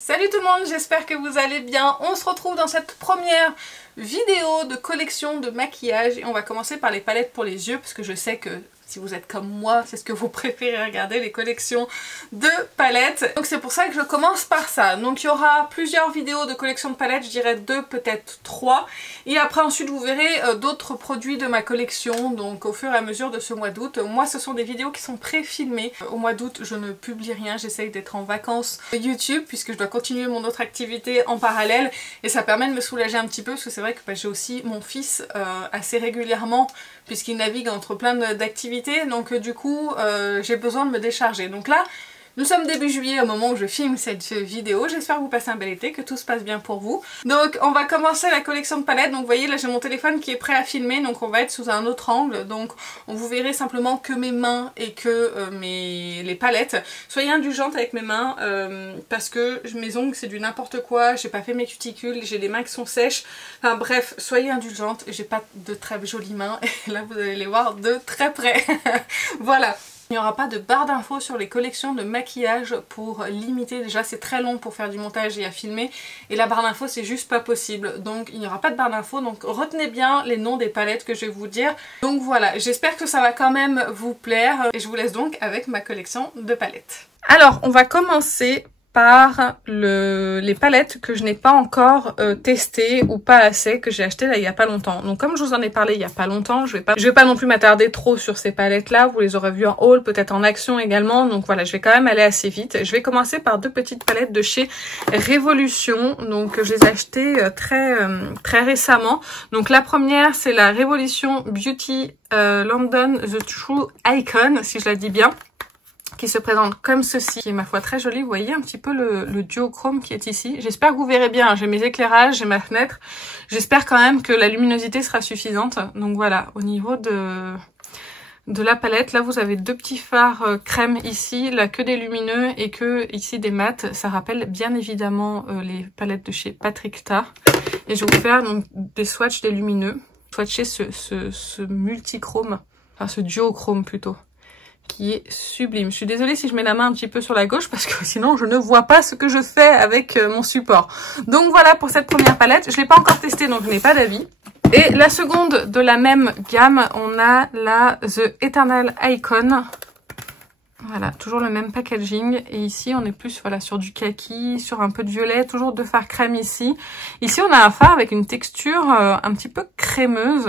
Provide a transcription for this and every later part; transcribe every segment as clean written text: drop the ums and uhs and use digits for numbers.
Salut tout le monde, j'espère que vous allez bien. On se retrouve dans cette première vidéo de collection de maquillage et on va commencer par les palettes pour les yeux parce que je sais que si vous êtes comme moi, c'est ce que vous préférez regarder, les collections de palettes. Donc c'est pour ça que je commence par ça. Donc il y aura plusieurs vidéos de collection de palettes, je dirais 2, peut-être 3. Et après ensuite vous verrez d'autres produits de ma collection, donc au fur et à mesure de ce mois d'août. Moi ce sont des vidéos qui sont pré-filmées. Au mois d'août je ne publie rien, j'essaye d'être en vacances YouTube puisque je dois continuer mon autre activité en parallèle. Et ça permet de me soulager un petit peu parce que c'est vrai que j'ai aussi mon fils assez régulièrement puisqu'il navigue entre plein d'activités. Donc du coup j'ai besoin de me décharger. Donc là nous sommes début juillet au moment où je filme cette vidéo. J'espère que vous passez un bel été, que tout se passe bien pour vous. Donc on va commencer la collection de palettes. Donc vous voyez là j'ai mon téléphone qui est prêt à filmer, donc on va être sous un autre angle. Donc on vous verrez simplement que mes mains et que les palettes. Soyez indulgentes avec mes mains parce que mes ongles c'est du n'importe quoi. J'ai pas fait mes cuticules, j'ai les mains qui sont sèches. Enfin bref, soyez indulgentes. J'ai pas de très jolies mains et là vous allez les voir de très près. Voilà. Il n'y aura pas de barre d'infos sur les collections de maquillage pour limiter, déjà c'est très long pour faire du montage et à filmer, et la barre d'infos c'est juste pas possible, donc il n'y aura pas de barre d'infos, donc retenez bien les noms des palettes que je vais vous dire. Donc voilà, j'espère que ça va quand même vous plaire, et je vous laisse donc avec ma collection de palettes. Alors on va commencer par les palettes que je n'ai pas encore testées ou pas assez, que j'ai acheté là il y a pas longtemps. Donc comme je vous en ai parlé il y a pas longtemps, je vais pas non plus m'attarder trop sur ces palettes là, vous les aurez vues en haul, peut-être en action également, donc voilà, je vais quand même aller assez vite. Je vais commencer par deux petites palettes de chez Révolution, donc je les ai achetées très récemment. Donc la première c'est la Révolution Beauty London The True Icon, si je la dis bien, qui se présente comme ceci, qui est ma foi très jolie. Vous voyez un petit peu le duochrome qui est ici. J'espère que vous verrez bien, j'ai mes éclairages, j'ai ma fenêtre. J'espère quand même que la luminosité sera suffisante. Donc voilà, au niveau de la palette, là vous avez deux petits fards crème ici, là que des lumineux et que ici des mats. Ça rappelle bien évidemment les palettes de chez Patrick Ta. Et je vais vous faire donc des swatchs des lumineux. Swatcher ce multichrome, enfin ce duochrome plutôt, qui est sublime. Je suis désolée si je mets la main un petit peu sur la gauche parce que sinon je ne vois pas ce que je fais avec mon support. Donc voilà pour cette première palette. Je l'ai pas encore testée donc je n'ai pas d'avis. Et la seconde de la même gamme, on a la The Eternal Icon. Voilà, toujours le même packaging. Et ici on est plus voilà sur du kaki, sur un peu de violet, toujours deux fards crème ici. Ici on a un fard avec une texture un petit peu crémeuse.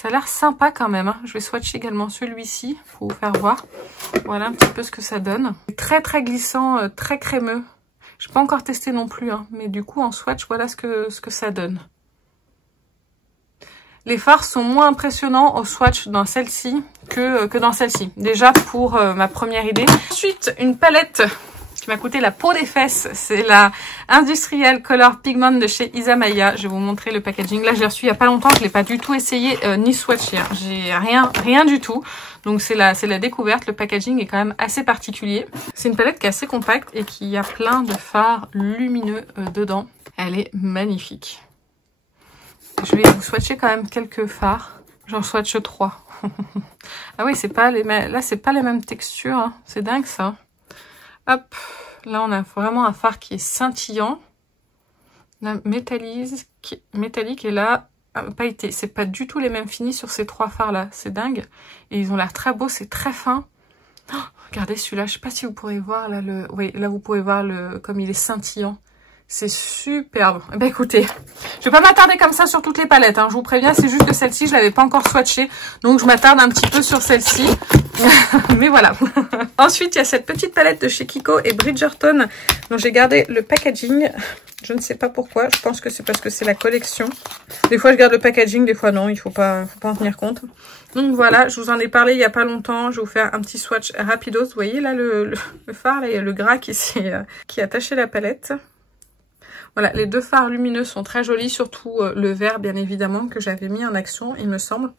Ça a l'air sympa quand même, hein. Je vais swatcher également celui-ci pour vous faire voir. Voilà un petit peu ce que ça donne. Très très glissant, très crémeux. Je n'ai pas encore testé non plus, hein, mais du coup en swatch, voilà ce que ça donne. Les fards sont moins impressionnants au swatch dans celle-ci que dans celle-ci. Déjà pour ma première idée. Ensuite, une palette qui m'a coûté la peau des fesses, c'est la Industrial Color Pigment de chez Isamaya. Je vais vous montrer le packaging. Là, je l'ai reçu il y a pas longtemps, je l'ai pas du tout essayé ni swatché. J'ai rien du tout. Donc c'est la découverte. Le packaging est quand même assez particulier. C'est une palette qui est assez compacte et qui a plein de fards lumineux dedans. Elle est magnifique. Je vais vous swatcher quand même quelques fards. J'en swatch 3. Ah oui, c'est pas les mêmes. Là, c'est pas les mêmes textures, hein. C'est dingue ça. Hop, là on a vraiment un fard qui est scintillant, la métallique et là pailleté. C'est pas du tout les mêmes finis sur ces trois fards là, c'est dingue. Et ils ont l'air très beaux, c'est très fin. Oh, regardez celui-là, je sais pas si vous pourrez voir là oui, là vous pouvez voir comme il est scintillant. C'est superbe. Eh ben écoutez, je vais pas m'attarder comme ça sur toutes les palettes, hein. Je vous préviens, c'est juste que celle-ci, je l'avais pas encore swatchée. Donc je m'attarde un petit peu sur celle-ci. Mais voilà. Ensuite, il y a cette petite palette de chez Kiko et Bridgerton dont j'ai gardé le packaging. Je ne sais pas pourquoi. Je pense que c'est parce que c'est la collection. Des fois, je garde le packaging, des fois non. Il faut pas en tenir compte. Donc voilà, je vous en ai parlé il y a pas longtemps. Je vais vous faire un petit swatch rapidos. Vous voyez là le fard, là, il y a le gras qui est attaché à la palette. Voilà, les deux fards lumineux sont très jolis, surtout le vert bien évidemment que j'avais mis en action, il me semble,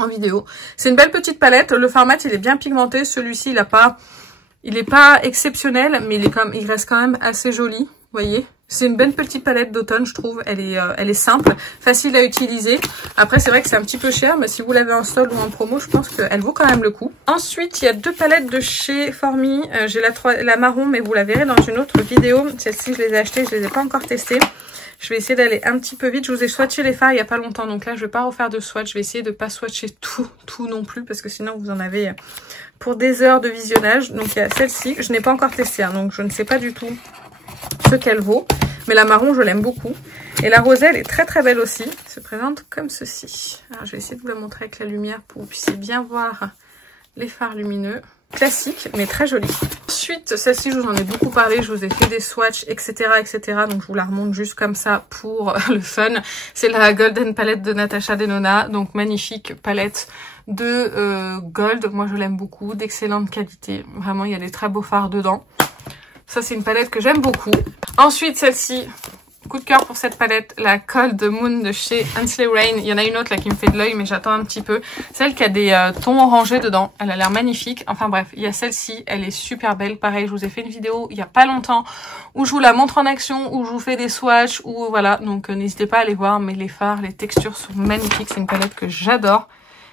en vidéo. C'est une belle petite palette, le fard mat il est bien pigmenté, celui-ci il est pas exceptionnel, mais il reste quand même assez joli, vous voyez. C'est une belle petite palette d'automne, je trouve. Elle est simple, facile à utiliser. Après, c'est vrai que c'est un petit peu cher, mais si vous l'avez en solde ou en promo, je pense qu'elle vaut quand même le coup. Ensuite, il y a 2 palettes de chez Formi. J'ai la marron, mais vous la verrez dans une autre vidéo. Celle-ci, je les ai achetées, je les ai pas encore testées. Je vais essayer d'aller un petit peu vite. Je vous ai swatché les fards il y a pas longtemps, donc là, je vais pas refaire de swatch. Je vais essayer de pas swatcher tout non plus, parce que sinon, vous en avez pour des heures de visionnage. Donc, il y a celle-ci. Je n'ai pas encore testé, hein, donc je ne sais pas du tout ce qu'elle vaut, mais la marron je l'aime beaucoup et la rosée elle est très très belle aussi, elle se présente comme ceci. Alors je vais essayer de vous la montrer avec la lumière pour que vous puissiez bien voir les fards lumineux, classique mais très joli. Ensuite celle-ci je vous en ai beaucoup parlé, je vous ai fait des swatchs etc, donc je vous la remonte juste comme ça pour le fun. C'est la Golden Palette de Natasha Denona, donc magnifique palette de gold, moi je l'aime beaucoup, d'excellente qualité, vraiment il y a des très beaux fards dedans. Ça, c'est une palette que j'aime beaucoup. Ensuite, celle-ci, coup de cœur pour cette palette, la Cold Moon de chez Ansley Rain. Il y en a une autre là qui me fait de l'œil, mais j'attends un petit peu. Celle qui a des tons orangés dedans. Elle a l'air magnifique. Enfin bref, il y a celle-ci, elle est super belle. Pareil, je vous ai fait une vidéo il y a pas longtemps où je vous la montre en action, où je vous fais des swatchs, où voilà. Donc n'hésitez pas à aller voir, mais les fards, les textures sont magnifiques. C'est une palette que j'adore.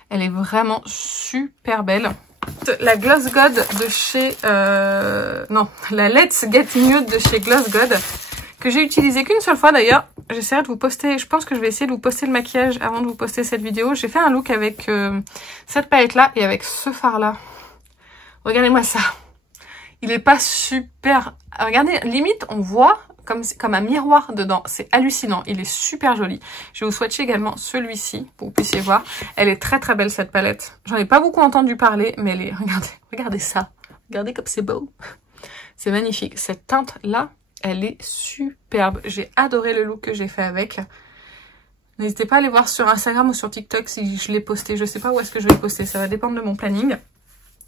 Elle est vraiment super belle. La Gloss God de chez... non, la Let's Getting Nude de chez Gloss God, que j'ai utilisé qu'une seule fois d'ailleurs. J'essaierai de vous poster, je pense que je vais essayer de vous poster le maquillage avant de vous poster cette vidéo. J'ai fait un look avec cette palette-là et avec ce fard-là. Regardez-moi ça. Il est pas super... Regardez, limite, on voit comme un miroir dedans. C'est hallucinant. Il est super joli. Je vais vous swatcher également celui-ci pour que vous puissiez voir. Elle est très très belle cette palette. J'en ai pas beaucoup entendu parler, mais elle est... Regardez ça. Regardez comme c'est beau. C'est magnifique. Cette teinte-là, elle est superbe. J'ai adoré le look que j'ai fait avec. N'hésitez pas à aller voir sur Instagram ou sur TikTok si je l'ai posté. Je sais pas où est-ce que je vais le poster. Ça va dépendre de mon planning.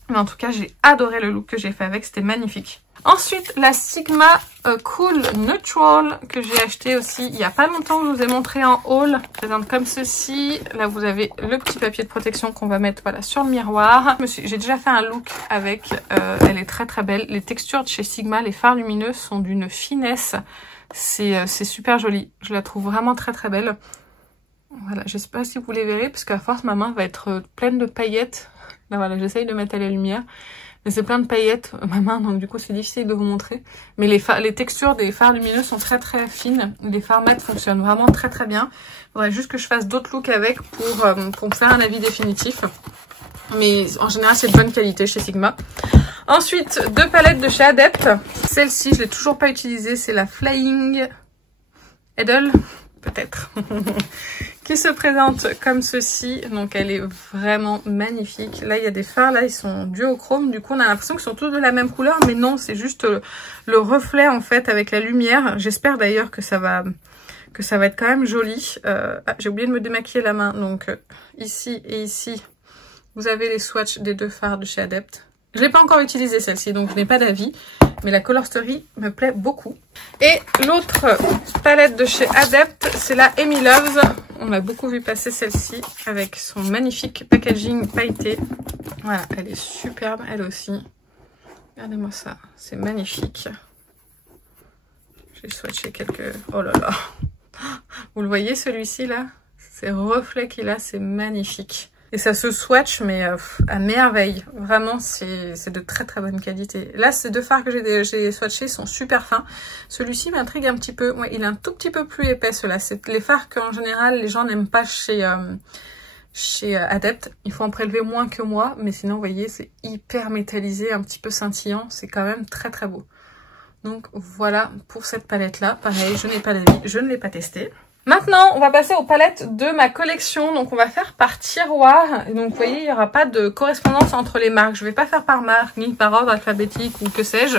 Mais en tout cas, j'ai adoré le look que j'ai fait avec. C'était magnifique. Ensuite, la Sigma Cool Neutral que j'ai acheté aussi il y a pas longtemps. Je vous ai montré en haul. Elle présente comme ceci. Là, vous avez le petit papier de protection qu'on va mettre voilà, sur le miroir. J'ai déjà fait un look avec. Elle est très très belle. Les textures de chez Sigma, les fards lumineux sont d'une finesse. C'est super joli. Je la trouve vraiment très très belle. Voilà, je sais pas si vous les verrez parce qu'à force, ma main va être pleine de paillettes. Là, voilà, j'essaye de mettre à la lumière. Mais c'est plein de paillettes, ma main, donc du coup, c'est difficile de vous montrer. Mais les textures des fards lumineux sont très très fines. Les fards mat fonctionnent vraiment très très bien. Il faudrait juste que je fasse d'autres looks avec pour me faire un avis définitif. Mais en général, c'est de bonne qualité chez Sigma. Ensuite, 2 palettes de chez Adept. Celle-ci, je l'ai toujours pas utilisée. C'est la Flying Idol, peut-être. Qui se présente comme ceci. Donc elle est vraiment magnifique. Là il y a des fards, là ils sont duochrome. Du coup on a l'impression qu'ils sont tous de la même couleur. Mais non, c'est juste le reflet en fait avec la lumière. J'espère d'ailleurs que ça va être quand même joli. Ah, j'ai oublié de me démaquiller la main. Donc ici et ici, vous avez les swatchs des 2 fards de chez Adept. Je l'ai pas encore utilisé celle-ci, donc je n'ai pas d'avis. Mais la Color Story me plaît beaucoup. Et l'autre palette de chez Adept, c'est la Amy Loves. On a beaucoup vu passer celle-ci avec son magnifique packaging pailleté. Voilà, elle est superbe, elle aussi. Regardez-moi ça, c'est magnifique. J'ai swatché quelques... Oh là là. Vous le voyez celui-ci là? Ces reflets qu'il a, c'est magnifique. Et ça se swatch, mais à merveille. Vraiment, c'est de très très bonne qualité. Là, ces 2 fards que j'ai swatchés sont super fins. Celui-ci m'intrigue un petit peu. Ouais, il est un tout petit peu plus épais, ceux-là. C'est les fards qu'en général, les gens n'aiment pas chez Adept. Il faut en prélever moins que moi. Mais sinon, vous voyez, c'est hyper métallisé, un petit peu scintillant. C'est quand même très très beau. Donc voilà pour cette palette-là. Pareil, je n'ai pas d'avis, je ne l'ai pas testée. Maintenant, on va passer aux palettes de ma collection. Donc, on va faire par tiroir. Et donc, vous voyez, il n'y aura pas de correspondance entre les marques. Je ne vais pas faire par marque, ni par ordre alphabétique ou que sais-je.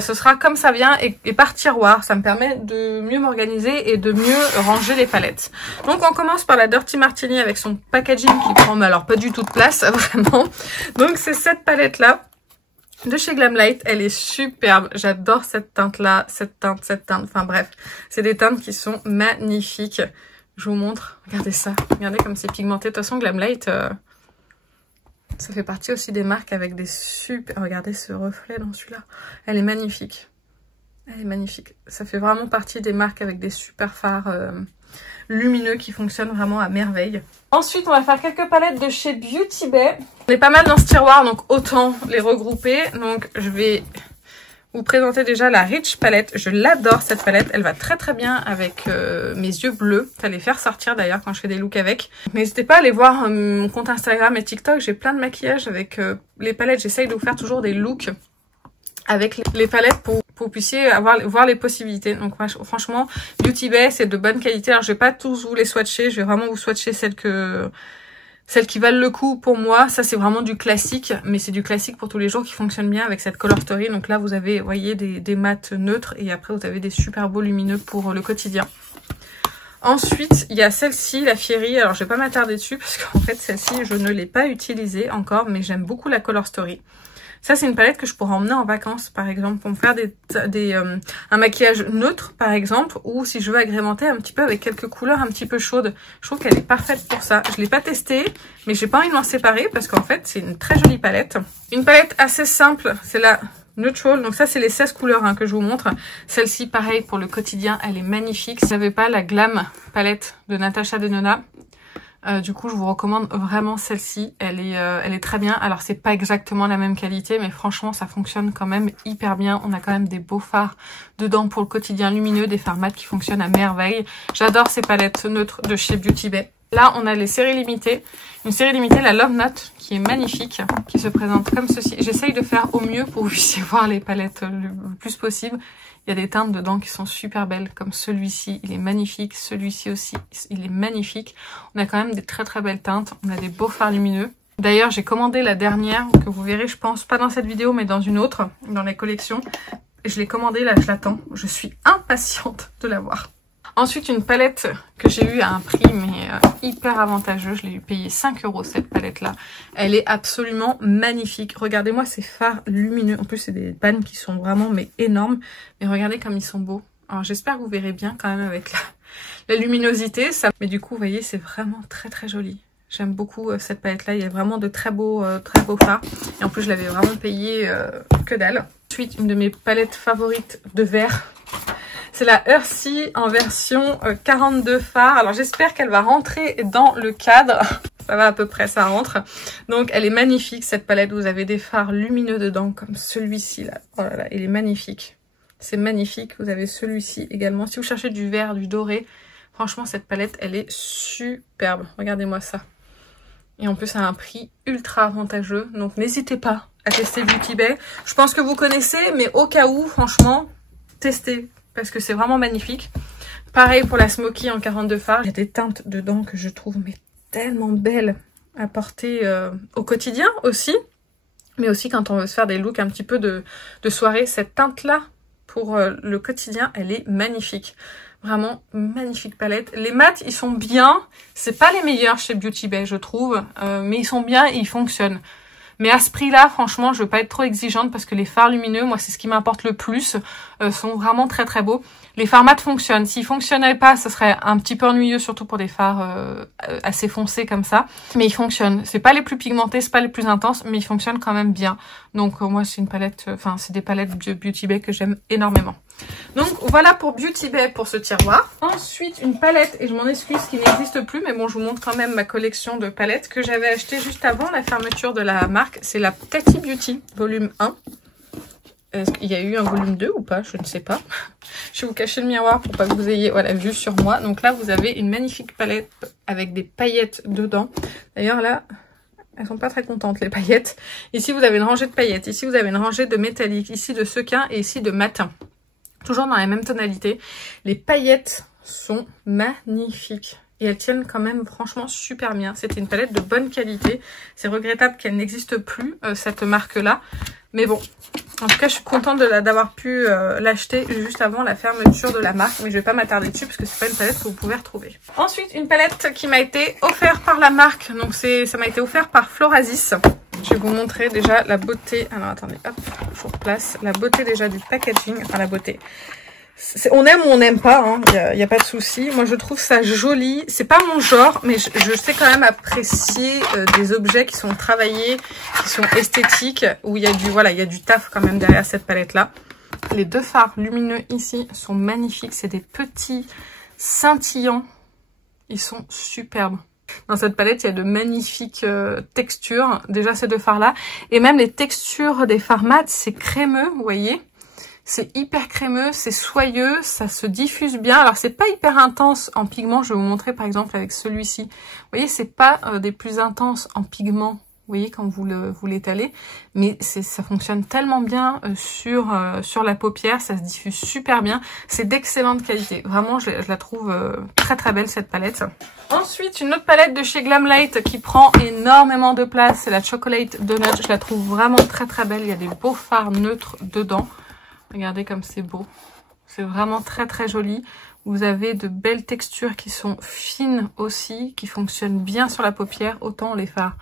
Ce sera comme ça vient et par tiroir. Ça me permet de mieux m'organiser et de mieux ranger les palettes. Donc, on commence par la Dirty Martini avec son packaging qui prend, mais alors pas du tout de place, vraiment. Donc, c'est cette palette-là. De chez Glamlight, elle est superbe. J'adore cette teinte-là, cette teinte. Enfin bref, c'est des teintes qui sont magnifiques. Je vous montre. Regardez ça. Regardez comme c'est pigmenté. De toute façon, Glamlight, ça fait partie aussi des marques avec des super... Regardez ce reflet dans celui-là. Elle est magnifique. Elle est magnifique. Ça fait vraiment partie des marques avec des super fards lumineux qui fonctionnent vraiment à merveille. Ensuite, on va faire quelques palettes de chez Beauty Bay. On est pas mal dans ce tiroir, donc autant les regrouper. Donc, je vais vous présenter déjà la Rich palette. Je l'adore cette palette. Elle va très très bien avec mes yeux bleus. Ça les faire sortir d'ailleurs quand je fais des looks avec. N'hésitez pas à aller voir mon compte Instagram et TikTok. J'ai plein de maquillage avec les palettes. J'essaye de vous faire toujours des looks avec les palettes pour que vous puissiez voir les possibilités. Donc franchement, Beauty Bay, c'est de bonne qualité. Alors je vais pas tous vous les swatcher, je vais vraiment vous swatcher celles qui valent le coup pour moi. Ça c'est vraiment du classique, mais c'est du classique pour tous les jours qui fonctionne bien avec cette Color Story. Donc là vous avez, vous voyez, des mats neutres et après vous avez des super beaux lumineux pour le quotidien. Ensuite, il y a celle-ci, la Fiery. Alors, je vais pas m'attarder dessus parce qu'en fait, celle-ci, je ne l'ai pas utilisée encore, mais j'aime beaucoup la Color Story. Ça, c'est une palette que je pourrais emmener en vacances, par exemple, pour me faire un maquillage neutre, par exemple, ou si je veux agrémenter un petit peu avec quelques couleurs un petit peu chaudes. Je trouve qu'elle est parfaite pour ça. Je l'ai pas testée, mais j'ai pas envie de m'en séparer parce qu'en fait, c'est une très jolie palette. Une palette assez simple, c'est la Neutral. Donc ça, c'est les 16 couleurs que je vous montre. Celle-ci, pareil, pour le quotidien, elle est magnifique. Si vous n'avez pas la Glam palette de Natasha Denona, du coup, je vous recommande vraiment celle-ci. Elle est très bien. Alors, c'est pas exactement la même qualité, mais franchement, ça fonctionne quand même hyper bien. On a quand même des beaux fards dedans pour le quotidien lumineux, des fards mat qui fonctionnent à merveille. J'adore ces palettes neutres de chez Beauty Bay. Là, on a les séries limitées. Une série limitée, la Love Note, qui est magnifique, qui se présente comme ceci. J'essaye de faire au mieux pour que vous puissiez voir les palettes le plus possible. Il y a des teintes dedans qui sont super belles, comme celui-ci, il est magnifique. Celui-ci aussi, il est magnifique. On a quand même des très très belles teintes. On a des beaux fards lumineux. D'ailleurs, j'ai commandé la dernière, que vous verrez, je pense, pas dans cette vidéo, mais dans une autre, dans les collections. Je l'ai commandée, là, je l'attends. Je suis impatiente de la voir. Ensuite, une palette que j'ai eue à un prix mais hyper avantageux. Je l'ai eu payé 5 € cette palette-là. Elle est absolument magnifique. Regardez-moi ces fards lumineux. En plus, c'est des pannes qui sont vraiment énormes. Mais regardez comme ils sont beaux. Alors, j'espère que vous verrez bien quand même avec la luminosité. Ça... Mais du coup, vous voyez, c'est vraiment très très joli. J'aime beaucoup cette palette-là. Il y a vraiment de très beaux fards. Et en plus, je l'avais vraiment payé que dalle. Ensuite, une de mes palettes favorites de vert. C'est la Earthy en version 42 fards. Alors j'espère qu'elle va rentrer dans le cadre. Ça va à peu près, ça rentre. Donc elle est magnifique cette palette. Vous avez des fards lumineux dedans comme celui-ci là. Oh là là, il est magnifique. C'est magnifique. Vous avez celui-ci également. Si vous cherchez du vert, du doré, franchement cette palette elle est superbe. Regardez-moi ça. Et en plus à un prix ultra avantageux. Donc n'hésitez pas à tester Beauty Bay. Je pense que vous connaissez, mais au cas où, franchement, testez. Parce que c'est vraiment magnifique. Pareil pour la Smoky en 42 fards. Il y a des teintes dedans que je trouve mais tellement belles à porter au quotidien aussi. Mais aussi quand on veut se faire des looks un petit peu de soirée. Cette teinte-là, pour le quotidien, elle est magnifique. Vraiment magnifique palette. Les mats, ils sont bien. C'est pas les meilleurs chez Beauty Bay, je trouve. Mais ils sont bien et ils fonctionnent. Mais à ce prix-là, franchement, je veux pas être trop exigeante parce que les fards lumineux, moi, c'est ce qui m'importe le plus, sont vraiment très très beaux. Les fards mat fonctionnent. S'ils fonctionnaient pas, ce serait un petit peu ennuyeux, surtout pour des fards assez foncés comme ça. Mais ils fonctionnent. C'est pas les plus pigmentés, c'est pas les plus intenses, mais ils fonctionnent quand même bien. Donc moi, c'est une palette, enfin, c'est des palettes de Beauty Bay que j'aime énormément. Donc voilà pour Beauty Bay pour ce tiroir. Ensuite une palette, et je m'en excuse qui n'existe plus, mais bon je vous montre quand même ma collection de palettes que j'avais acheté juste avant la fermeture de la marque. C'est la Tati Beauty volume 1. Est-ce qu'il y a eu un volume 2 ou pas? Je ne sais pas. Je vais vous cacher le miroir pour pas que vous ayez la vue sur moi. Donc là vous avez une magnifique palette avec des paillettes dedans. D'ailleurs là, elles sont pas très contentes les paillettes. Ici vous avez une rangée de paillettes, ici vous avez une rangée de métallique, ici de sequin et ici de matin. Toujours dans la même tonalité. Les paillettes sont magnifiques. Et elles tiennent quand même franchement super bien. C'était une palette de bonne qualité. C'est regrettable qu'elle n'existe plus, cette marque-là. Mais bon, en tout cas, je suis contente d'avoir pu l'acheter juste avant la fermeture de la marque. Mais je vais pas m'attarder dessus parce que c'est pas une palette que vous pouvez retrouver. Ensuite, une palette qui m'a été offerte par la marque. Donc ça m'a été offert par Florasis. Je vais vous montrer déjà la beauté. Alors attendez, hop, je vous replace. La beauté déjà du packaging. Enfin la beauté. On aime ou on n'aime pas, hein. Y a pas de souci. Moi je trouve ça joli. C'est pas mon genre, mais je sais quand même apprécier des objets qui sont travaillés, qui sont esthétiques, où il y a du, voilà, il y a du taf quand même derrière cette palette là. Les deux fards lumineux ici sont magnifiques. C'est des petits scintillants. Ils sont superbes. Dans cette palette, il y a de magnifiques textures. Déjà ces deux fards-là. Et même les textures des fards mat, c'est crémeux, vous voyez. C'est hyper crémeux, c'est soyeux, ça se diffuse bien. Alors c'est pas hyper intense en pigment. Je vais vous montrer par exemple avec celui-ci. Vous voyez, c'est pas des plus intenses en pigment. Vous voyez quand vous l'étalez, mais ça fonctionne tellement bien sur la paupière, ça se diffuse super bien, c'est d'excellente qualité. Vraiment, je la trouve très très belle cette palette. Ensuite, une autre palette de chez Glamlight qui prend énormément de place, c'est la Chocolate Donut. Je la trouve vraiment très très belle, il y a des beaux fards neutres dedans. Regardez comme c'est beau, c'est vraiment très très joli. Vous avez de belles textures qui sont fines aussi, qui fonctionnent bien sur la paupière, autant les fards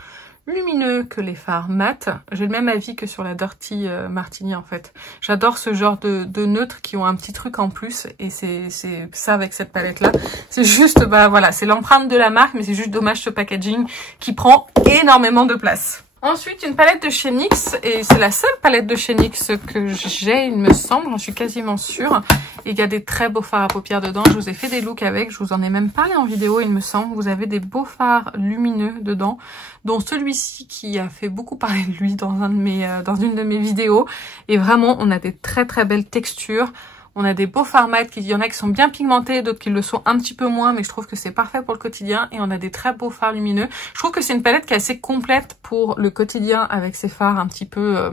lumineux que les fards mat. J'ai le même avis que sur la Dirty Martini en fait. J'adore ce genre de neutres qui ont un petit truc en plus et c'est ça avec cette palette là. C'est juste, bah voilà, c'est l'empreinte de la marque mais c'est juste dommage ce packaging qui prend énormément de place. Ensuite, une palette de chez NYX, et c'est la seule palette de chez NYX que j'ai, il me semble, j'en suis quasiment sûre. Et il y a des très beaux fards à paupières dedans, je vous ai fait des looks avec, je vous en ai même parlé en vidéo, il me semble. Vous avez des beaux fards lumineux dedans, dont celui-ci qui a fait beaucoup parler de lui dans une de mes vidéos. Et vraiment, on a des très très belles textures. On a des beaux fards mat, il y en a qui sont bien pigmentés, d'autres qui le sont un petit peu moins, mais je trouve que c'est parfait pour le quotidien. Et on a des très beaux fards lumineux. Je trouve que c'est une palette qui est assez complète pour le quotidien avec ses fards un petit peu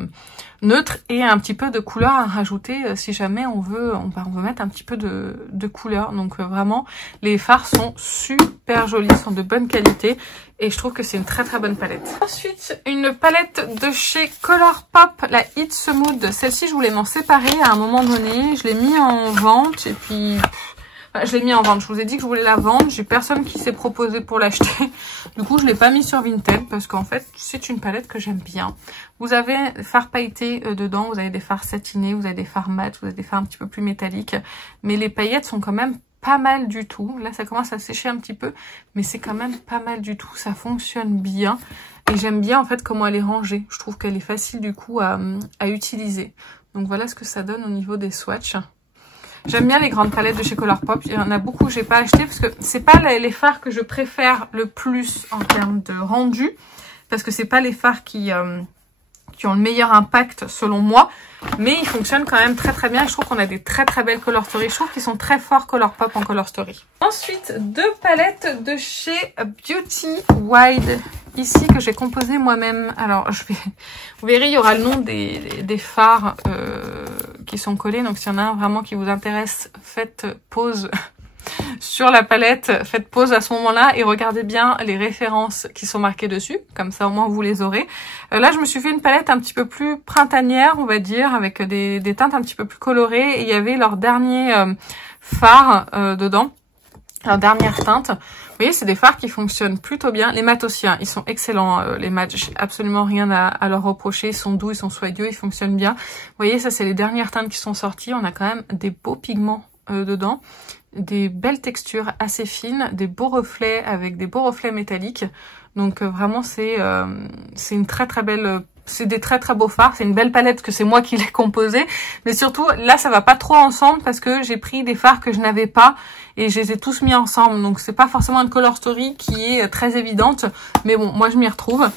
neutres et un petit peu de couleur à rajouter si jamais on veut mettre un petit peu de couleur. Donc vraiment, les fards sont super jolis, sont de bonne qualité. Et je trouve que c'est une très très bonne palette. Ensuite, une palette de chez Colourpop, la It's Mood. Celle-ci, je voulais m'en séparer à un moment donné. Je l'ai mis en vente et puis... je l'ai mis en vente. Je vous ai dit que je voulais la vendre. J'ai personne qui s'est proposé pour l'acheter. Du coup, je l'ai pas mis sur Vinted parce qu'en fait, c'est une palette que j'aime bien. Vous avez des fards pailletés dedans. Vous avez des fards satinés. Vous avez des fards mat. Vous avez des fards un petit peu plus métalliques. Mais les paillettes sont quand même pas mal du tout. Là, ça commence à sécher un petit peu, mais c'est quand même pas mal du tout. Ça fonctionne bien. Et j'aime bien, en fait, comment elle est rangée. Je trouve qu'elle est facile, du coup, à utiliser. Donc, voilà ce que ça donne au niveau des swatchs. J'aime bien les grandes palettes de chez Colourpop. Il y en a beaucoup que j'ai pas acheté parce que c'est pas les fards que je préfère le plus en termes de rendu. Parce que c'est pas les fards qui ont le meilleur impact selon moi, mais ils fonctionnent quand même très très bien et je trouve qu'on a des très très belles color story. Je trouve qu'ils sont très forts Colourpop en color story. Ensuite, deux palettes de chez Beauty Wide ici que j'ai composé moi-même. Alors vous verrez, il y aura le nom des fards qui sont collés, donc s'il y en a un vraiment qui vous intéresse, faites pause sur la palette, faites pause à ce moment-là et regardez bien les références qui sont marquées dessus, comme ça au moins vous les aurez. Là, je me suis fait une palette un petit peu plus printanière, on va dire, avec des teintes un petit peu plus colorées et il y avait leur dernier fard dedans, leur dernière teinte. Vous voyez, c'est des fards qui fonctionnent plutôt bien. Les mats aussi, hein, ils sont excellents, les mats, j'ai absolument rien à leur reprocher, ils sont doux, ils sont soyeux, ils fonctionnent bien. Vous voyez, ça c'est les dernières teintes qui sont sorties, on a quand même des beaux pigments dedans. Des belles textures assez fines, des beaux reflets avec des beaux reflets métalliques. Donc vraiment c'est une très très belle, c'est des très très beaux fards. C'est une belle palette que c'est moi qui l'ai composée. Mais surtout là ça va pas trop ensemble parce que j'ai pris des fards que je n'avais pas et je les ai tous mis ensemble. Donc c'est pas forcément une color story qui est très évidente. Mais bon, moi je m'y retrouve.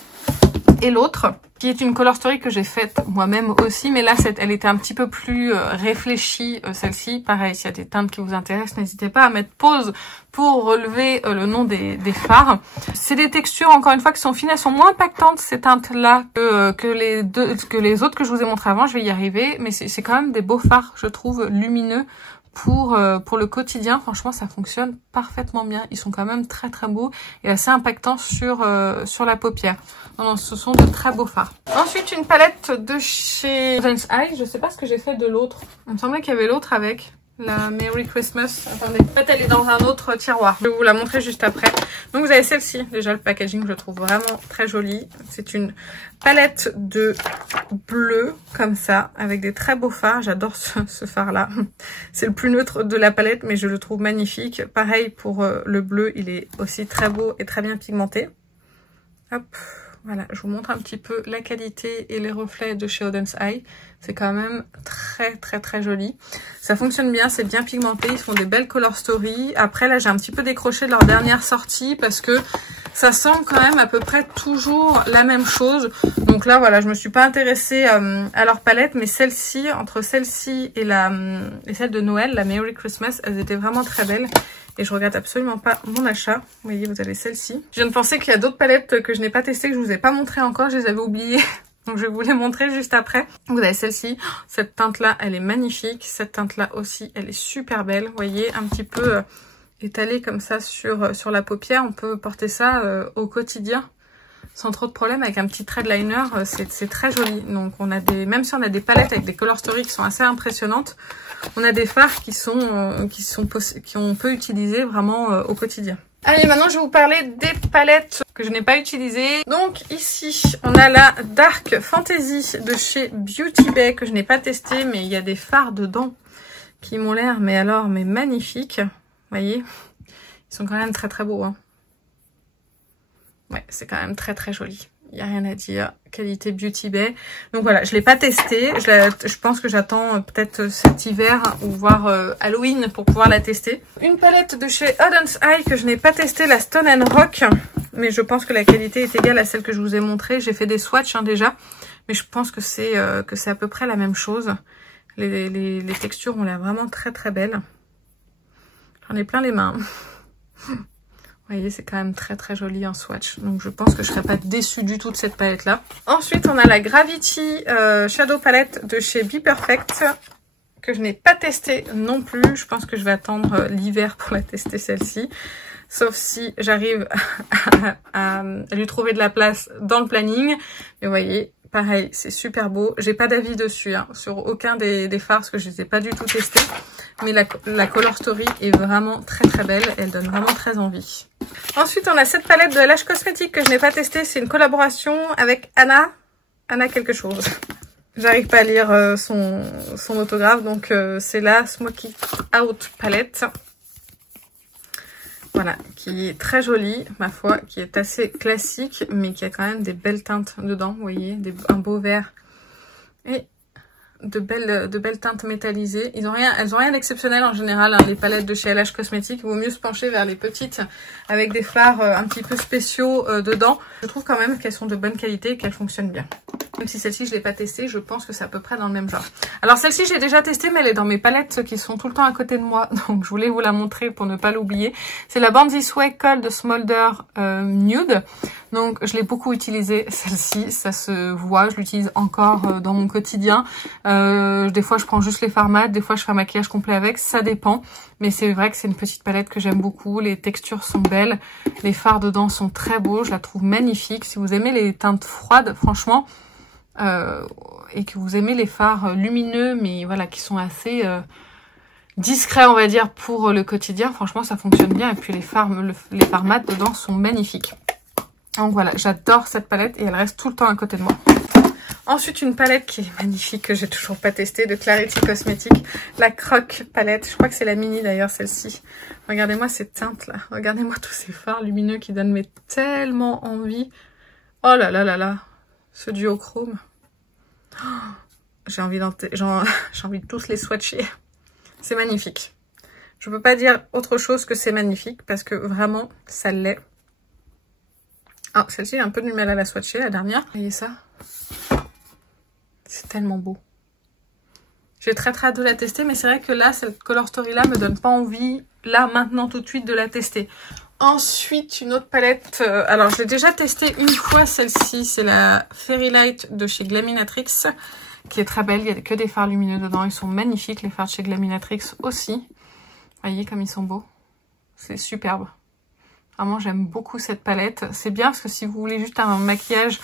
Et l'autre, qui est une color story que j'ai faite moi-même aussi, mais là, elle était un petit peu plus réfléchie, celle-ci. Pareil, s'il y a des teintes qui vous intéressent, n'hésitez pas à mettre pause pour relever le nom des fards. C'est des textures, encore une fois, qui sont fines. Elles sont moins impactantes, ces teintes-là, que les autres que je vous ai montré avant. Je vais y arriver, mais c'est quand même des beaux fards, je trouve, lumineux. Pour le quotidien, franchement, ça fonctionne parfaitement bien. Ils sont quand même très très beaux et assez impactants sur la paupière. Non, ce sont de très beaux fards. Ensuite, une palette de chez Jen's Eye. Je sais pas ce que j'ai fait de l'autre. Il me semblait qu'il y avait l'autre avec la Merry Christmas. Attendez, en fait, elle est dans un autre tiroir. Je vais vous la montrer juste après. Donc, vous avez celle-ci. Déjà, le packaging, je le trouve vraiment très joli. C'est une palette de bleu, comme ça, avec des très beaux fards. J'adore ce fard-là. C'est le plus neutre de la palette, mais je le trouve magnifique. Pareil pour le bleu, il est aussi très beau et très bien pigmenté. Hop, Voilà, je vous montre un petit peu la qualité et les reflets de chez Auden's Eye. C'est quand même très joli. Ça fonctionne bien, c'est bien pigmenté, ils font des belles color stories. Après là j'ai un petit peu décroché de leur dernière sortie parce que ça sent quand même à peu près toujours la même chose. Donc là voilà, je me suis pas intéressée à leur palette, mais celle-ci, entre celle-ci et celle de Noël, la Merry Christmas, elles étaient vraiment très belles. Et je regrette absolument pas mon achat. Vous voyez, vous avez celle-ci. Je viens de penser qu'il y a d'autres palettes que je n'ai pas testées, que je vous ai pas montrées encore, je les avais oubliées. Donc je vais vous les montrer juste après. Vous avez celle-ci. Cette teinte-là, elle est magnifique. Cette teinte-là aussi, elle est super belle. Vous voyez, un petit peu étalée comme ça sur la paupière. On peut porter ça au quotidien sans trop de problème avec un petit trait de liner. C'est très joli. Donc on a même si on a des palettes avec des color stories qui sont assez impressionnantes, on a des fards qu'on peut utiliser vraiment au quotidien. Allez, maintenant je vais vous parler des palettes que je n'ai pas utilisées. Donc ici, on a la Dark Fantasy de chez Beauty Bay que je n'ai pas testé, mais il y a des fards dedans qui m'ont l'air, mais magnifiques. Vous voyez, ils sont quand même très beaux, hein. Ouais, c'est quand même très joli. Il n'y a rien à dire. Qualité Beauty Bay. Donc voilà, je l'ai pas testé. Je pense que j'attends peut-être cet hiver ou voire Halloween pour pouvoir la tester. Une palette de chez Auden's Eye que je n'ai pas testée, la Stone and Rock. Mais je pense que la qualité est égale à celle que je vous ai montrée. J'ai fait des swatchs déjà. Mais je pense que c'est à peu près la même chose. Les textures ont l'air vraiment très belles. J'en ai plein les mains. Vous voyez, c'est quand même très joli en swatch. Donc je pense que je serais pas déçue du tout de cette palette là. Ensuite, on a la Gravity Shadow Palette de chez Be Perfect que je n'ai pas testée non plus. Je pense que je vais attendre l'hiver pour la tester celle-ci. Sauf si j'arrive à lui trouver de la place dans le planning. Mais vous voyez, pareil, c'est super beau. J'ai pas d'avis dessus, hein, sur aucun des fards parce que je les ai pas du tout testés. Mais la color story est vraiment très belle. Elle donne vraiment très envie. Ensuite, on a cette palette de LH Cosmetics que je n'ai pas testée. C'est une collaboration avec Anna quelque chose. J'arrive pas à lire son autographe. Donc, c'est la Smoky Out Palette. Voilà, qui est très jolie, ma foi, qui est assez classique, mais qui a quand même des belles teintes dedans. Vous voyez, un beau vert et de belles teintes métallisées. Elles ont rien d'exceptionnel en général, hein, les palettes de chez LH Cosmetics. Il vaut mieux se pencher vers les petites avec des fards un petit peu spéciaux dedans. Je trouve quand même qu'elles sont de bonne qualité et qu'elles fonctionnent bien. Même si celle-ci je l'ai pas testée, je pense que c'est à peu près dans le même genre. Alors celle-ci j'ai déjà testée, mais elle est dans mes palettes qui sont tout le temps à côté de moi. Donc je voulais vous la montrer pour ne pas l'oublier. C'est la Born This Way Cold Smolder Nude. Donc je l'ai beaucoup utilisée celle-ci, ça se voit, je l'utilise encore dans mon quotidien. Des fois je prends juste les fards mat, des fois je fais un maquillage complet avec, ça dépend. Mais c'est vrai que c'est une petite palette que j'aime beaucoup, les textures sont belles, les fards dedans sont très beaux, je la trouve magnifique. Si vous aimez les teintes froides, franchement, et que vous aimez les fards lumineux, mais voilà, qui sont assez discrets, on va dire, pour le quotidien, franchement ça fonctionne bien. Et puis les fards mat dedans sont magnifiques. Donc voilà, j'adore cette palette et elle reste tout le temps à côté de moi. Ensuite, une palette qui est magnifique, que j'ai toujours pas testée, de Clarity Cosmetics, la Croc palette. Je crois que c'est la mini d'ailleurs, celle-ci. Regardez-moi cette teinte là, regardez-moi tous ces fards lumineux qui donnent mais tellement envie. Oh là là là là, ce duochrome. Oh, j'ai envie de tous les swatcher. C'est magnifique. Je peux pas dire autre chose que c'est magnifique parce que vraiment, ça l'est. Ah, celle-ci, j'ai un peu du mal à la swatcher, la dernière. Vous voyez ça? C'est tellement beau. J'ai très hâte de la tester, mais c'est vrai que là, cette color story là me donne pas envie, là, maintenant, tout de suite, de la tester. Ensuite, une autre palette. Alors, je l'ai déjà testée une fois, celle-ci. C'est la Fairy Light de chez Glaminatrix, qui est très belle. Il n'y a que des fards lumineux dedans. Ils sont magnifiques, les fards de chez Glaminatrix aussi. Vous voyez comme ils sont beaux. C'est superbe. Vraiment, j'aime beaucoup cette palette. C'est bien parce que si vous voulez juste un maquillage...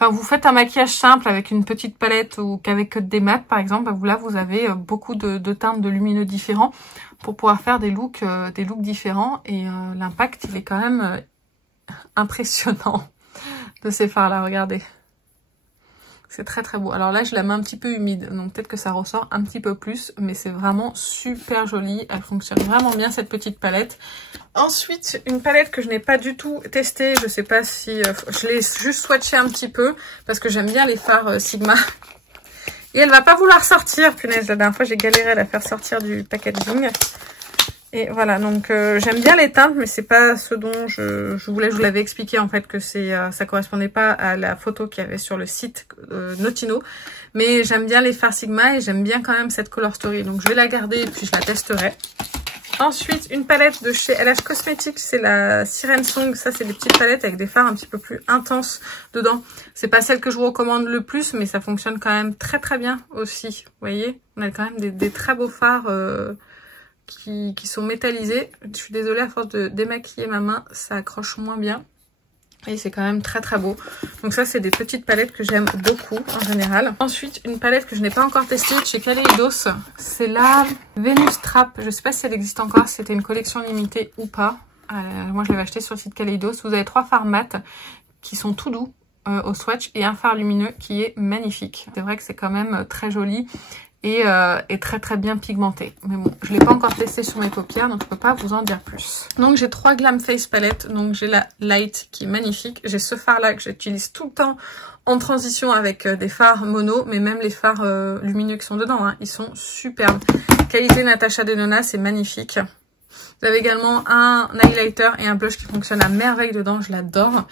Enfin, vous faites un maquillage simple avec une petite palette ou qu'avec des mats, par exemple, là, vous avez beaucoup de teintes de lumineux différents pour pouvoir faire des looks différents. Et l'impact, il est quand même impressionnant de ces fards-là, regardez. C'est très très beau. Alors là, je la mets un petit peu humide, donc peut-être que ça ressort un petit peu plus, mais c'est vraiment super joli. Elle fonctionne vraiment bien, cette petite palette. Ensuite, une palette que je n'ai pas du tout testée. Je sais pas si... je l'ai juste swatché un petit peu, parce que j'aime bien les fards Sigma. Et elle va pas vouloir sortir, punaise. La dernière fois, j'ai galéré à la faire sortir du packaging. Et voilà, donc j'aime bien les teintes, mais c'est pas ce dont je voulais. Je vous l'avais expliqué en fait que ça correspondait pas à la photo qu'il y avait sur le site Notino. Mais j'aime bien les fards Sigma et j'aime bien quand même cette Color Story. Donc je vais la garder et puis je la testerai. Ensuite, une palette de chez LH Cosmetics, c'est la Siren Song. Ça, c'est des petites palettes avec des fards un petit peu plus intenses dedans. C'est pas celle que je vous recommande le plus, mais ça fonctionne quand même très très bien aussi. Vous voyez, on a quand même des très beaux fards qui sont métallisés. Je suis désolée, à force de démaquiller ma main, ça accroche moins bien. Et c'est quand même très très beau. Donc ça, c'est des petites palettes que j'aime beaucoup en général. Ensuite, une palette que je n'ai pas encore testée chez Kaleidos. C'est la Venus Trap. Je sais pas si elle existe encore, si c'était une collection limitée ou pas. Moi, je l'avais acheté sur le site Kaleidos. Vous avez 3 fards mat qui sont tout doux au swatch et un fard lumineux qui est magnifique. C'est vrai que c'est quand même très joli. Et très très bien pigmenté. Mais bon, je l'ai pas encore testé sur mes paupières, donc je peux pas vous en dire plus. Donc j'ai 3 Glam Face palettes. Donc j'ai la Light qui est magnifique. J'ai ce fard là que j'utilise tout le temps en transition avec des fards mono, mais même les fards lumineux qui sont dedans, hein, ils sont superbes. Qualité Natasha Denona, c'est magnifique. Vous avez également un highlighter et un blush qui fonctionnent à merveille dedans, je l'adore.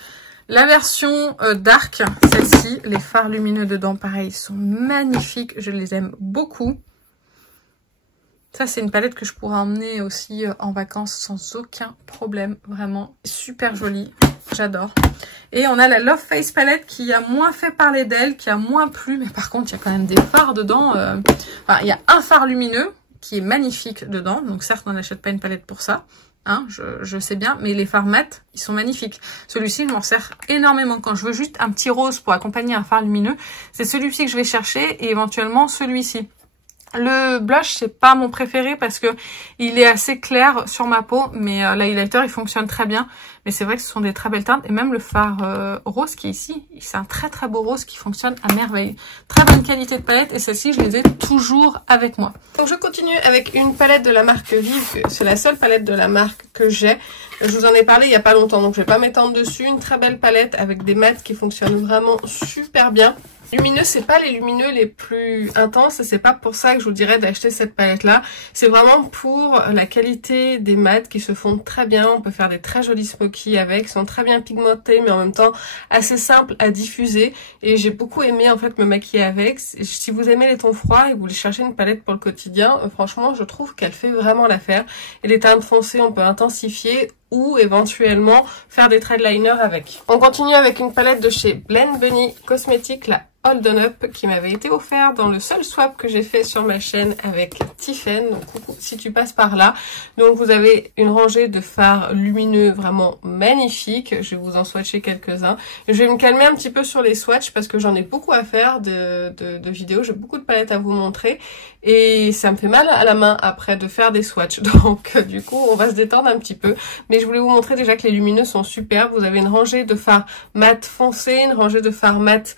La version dark, celle-ci, les fards lumineux dedans, pareil, sont magnifiques. Je les aime beaucoup. Ça, c'est une palette que je pourrais emmener aussi en vacances sans aucun problème. Vraiment super jolie. J'adore. Et on a la Love Face palette qui a moins fait parler d'elle, qui a moins plu. Mais par contre, il y a quand même des fards dedans. Enfin, il y a un fard lumineux qui est magnifique dedans. Donc certes, on n'achète pas une palette pour ça. Hein, je sais bien, mais les fards mat, ils sont magnifiques. Celui-ci, je m'en sers énormément. Quand je veux juste un petit rose pour accompagner un fard lumineux, c'est celui-ci que je vais chercher et éventuellement celui-ci. Le blush, c'est pas mon préféré parce que il est assez clair sur ma peau, mais l'highlighter, il fonctionne très bien. Mais c'est vrai que ce sont des très belles teintes. Et même le fard rose qui est ici, c'est un très très beau rose qui fonctionne à merveille. Très bonne qualité de palette et celle-ci, je les ai toujours avec moi. Donc je continue avec une palette de la marque Vive. C'est la seule palette de la marque que j'ai. Je vous en ai parlé il n'y a pas longtemps, donc je vais pas m'étendre dessus. Une très belle palette avec des mats qui fonctionnent vraiment super bien. Lumineux, c'est pas les lumineux les plus intenses et c'est pas pour ça que je vous dirais d'acheter cette palette là. C'est vraiment pour la qualité des mats qui se font très bien. On peut faire des très jolis smoky avec, ils sont très bien pigmentés mais en même temps assez simples à diffuser. Et j'ai beaucoup aimé en fait me maquiller avec. Si vous aimez les tons froids et que vous voulez chercher une palette pour le quotidien, franchement je trouve qu'elle fait vraiment l'affaire. Et les teintes foncées on peut intensifier ou éventuellement faire des trade liners avec. On continue avec une palette de chez Blend Bunny Cosmetics, la Hold On Up, qui m'avait été offert dans le seul swap que j'ai fait sur ma chaîne avec Tiffen. Donc coucou si tu passes par là. Donc vous avez une rangée de fards lumineux vraiment magnifiques. Je vais vous en swatcher quelques-uns. Je vais me calmer un petit peu sur les swatchs parce que j'en ai beaucoup à faire de vidéos. J'ai beaucoup de palettes à vous montrer et ça me fait mal à la main après de faire des swatchs. Donc du coup on va se détendre un petit peu. Mais je voulais vous montrer déjà que les lumineux sont superbes. Vous avez une rangée de fards mat foncés, une rangée de fards mat